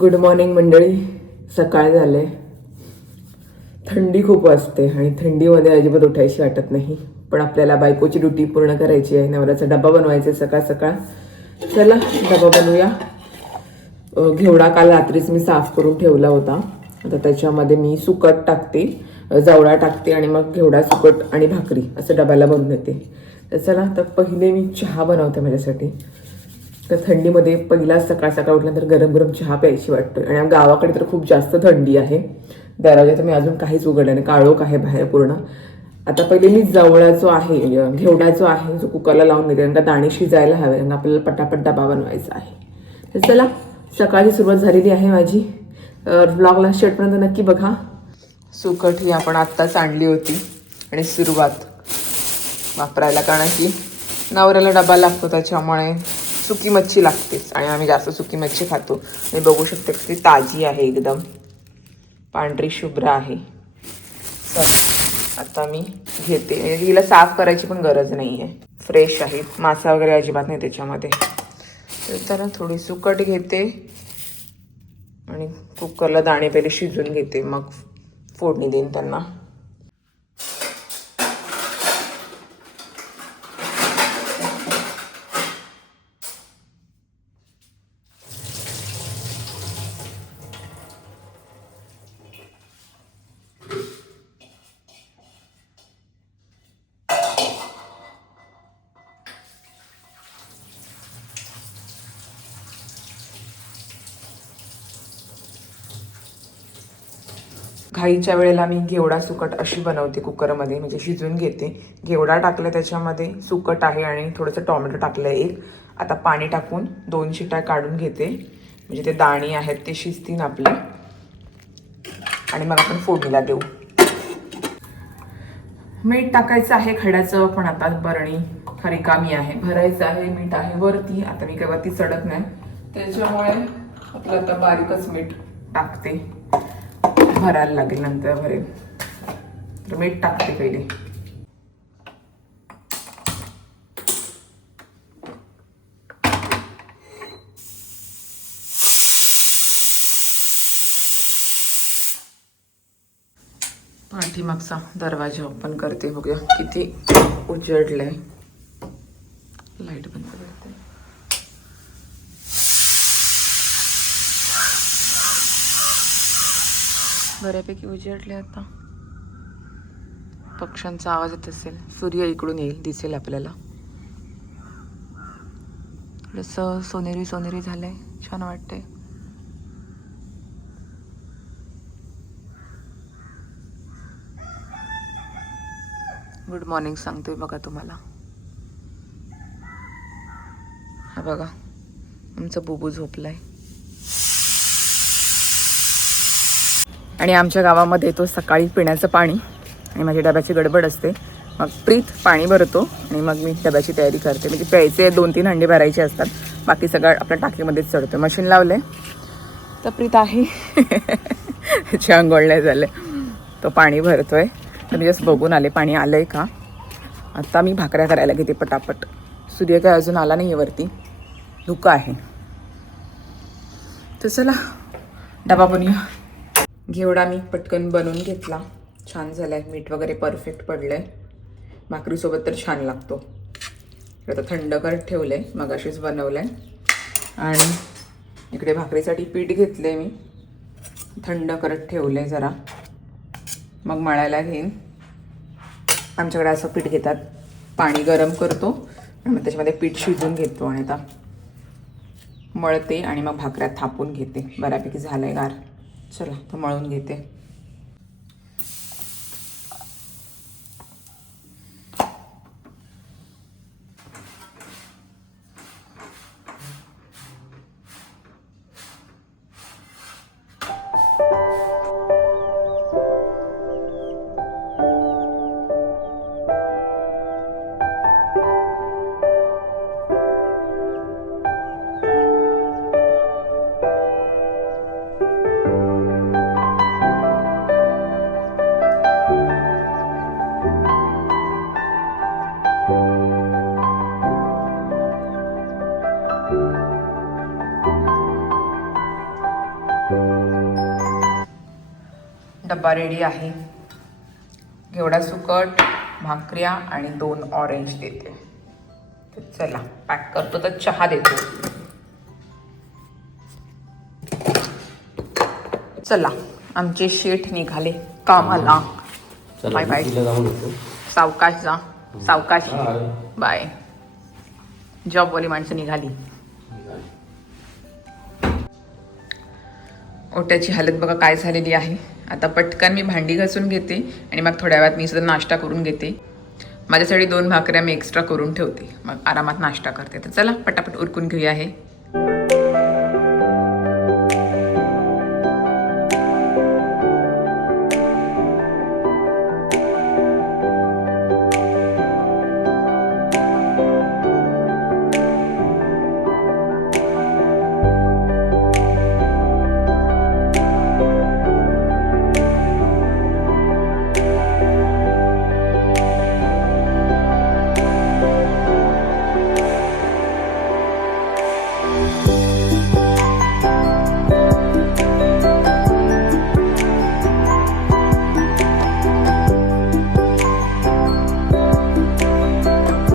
Good morning मंडळी. सकाळ झाले. थंडी खूप असते आणि थंडीमध्ये अजिबात उठायची वाटत नाही, पण आपल्याला बायकोची ड्युटी पूर्ण करायची आहे. नवऱ्याचा डबा बनवायचा आहे सकाळ सकाळ. चला डबा बनवूया. घेवडा काल रात्रीच मी साफ करून ठेवला होता. आता त्याच्यामध्ये मी सुकट टाकते, जवळा टाकते आणि मग घेवडा, सुकट आणि भाकरी असं डब्याला बनवून येते. तर चला, तर पहिले मी चहा बनवते माझ्यासाठी. तर थंडीमध्ये पहिला सकाळ सकाळ उठल्यानंतर गरम गरम चहा प्यायची वाटतं. आणि गावाकडे तर खूप जास्त थंडी आहे. दरवाजा तर मी अजून काहीच उघडलं नाही, काळोख आहे बाहेर पूर्ण. आता पहिले मी जवळा जो आहे, घेवडा जो आहे, जो कुकरला लावून घेते, कारण का दाणे शिजायला हवे, कारण आपल्याला पटापट डबा बनवायचा आहे. तर चला, सकाळची सुरुवात झालेली आहे माझी. ब्लॉगला शेवटपर्यंत नक्की बघा. सुकट ही आपण आत्ताच आणली होती आणि सुरुवात वापरायला, कारण की नवऱ्याला डबा लागतो त्याच्यामुळे सुकी मच्छी लागतेच आणि आम्ही जास्त सुकी मच्छी खातो. मी बघू शकते की ताजी आहे, एकदम पांढरी शुभ्र आहे. चल आता मी घेते. हिला साफ करायची पण गरज नाही आहे, फ्रेश आहे, मासा वगैरे अजिबात नाही त्याच्यामध्ये. तर त्याला थोडी सुकट घेते आणि कुकरला दाणे पहिले शिजून घेते, मग फोडणी देईन त्यांना. घाईच्या वेळेला मी घेवडा सुकट अशी बनवते कुकरमध्ये, म्हणजे शिजून घेते. घेवडा टाकलं त्याच्यामध्ये, सुकट आहे आणि थोडंसं टॉमॅटो टाकलं एक. आता पाणी टाकून 2 शिट्या काढून घेते, म्हणजे ते दाणे आहेत ते शिजतील आपले आणि मग आपण फोडणीला देऊ. मीठ टाकायचं आहे खड्याचं, पण आता बरणी रिकामी आहे, भरायचं आहे. मीठ आहे वरती, आता मी काय वरती चढत नाही त्याच्यामुळे आपलं आता बारीकच मीठ टाकते. भरायला लागेल नंतर भरेल, तर मीठ टाकते पहिले. पाठीमागचा दरवाजा ओपन करते, बघूया किती उजडलंय. लाईट बंद करते. बऱ्यापैकी उजडले. आता पक्ष्यांचा आवाज येत असेल, सूर्य इकडून येईल, दिसेल आपल्याला. थोडंसं सोनेरी सोनेरी झालंय, छान वाटतंय. गुड मॉर्निंग सांगतोय बघा तुम्हाला. हा बघा, आमचा बुबू झोपलाय. आणि आमच्या गावामध्ये तो सकाळी पिण्याचं पाणी आणि माझ्या डब्याची गडबड असते. मग प्रीत पाणी भरतो आणि मग मी डब्याची तयारी करते. म्हणजे प्यायचे 2-3 हंडे भरायचे असतात, बाकी सगळं आपल्या टाकीमध्येच चढतो. मशीन लावलं आहे तर प्रीत आहे त्याची आंघोळ नाही झाले, तो पाणी भरतोय. तर मी जस्ट बघून आले पाणी आलं आहे का. आता मी भाकऱ्या करायला घेते पटापट. सूर्य काय अजून आला नाही आहे वरती, धुकं आहे. तर चला डबा बनवूया. घेवडा मी पटकन बनवून घेतला, छान झाला आहे, मीठ वगैरे परफेक्ट पडलं आहे. भाकरीसोबत तर छान लागतो. आता थंड करत ठेवलं आहे, मग अशीच बनवलं आहे. आणि इकडे भाकरीसाठी पीठ घेतलं आहे मी, थंड करत ठेवलं आहे जरा, मग मळायला घेईन. आमच्याकडे असं पीठ घेतात, पाणी गरम करतो आणि मग त्याच्यामध्ये पीठ शिजून घेतो आणि आता मळते आणि मग भाकऱ्यात थापून घेते. बऱ्यापैकी झालं आहे गार. चला तर मळून घेते. डब्बा रेडी आहे. घेवडा सुकट, भाकऱ्या आणि 2 ऑरेंज देते. तर चला पॅक करतो, तर चहा देतो. चला आमचे शेठ निघाले कामाला. Bye bye. सावकाश जा, सावकाश बाय. जॉबवाली माणसं निघाली. ओट्याची हालत बघा काय झालेली आहे. आता पटकन मी भांडी घासून घेते आणि मग थोड्या वेळात मी सुद्धा नाश्ता करून घेते. माझ्यासाठी 2 भाकऱ्या मी एक्स्ट्रा करून ठेवते, मग आरामात नाश्ता करते. तर चला पटापट उरकून घेऊया. आहे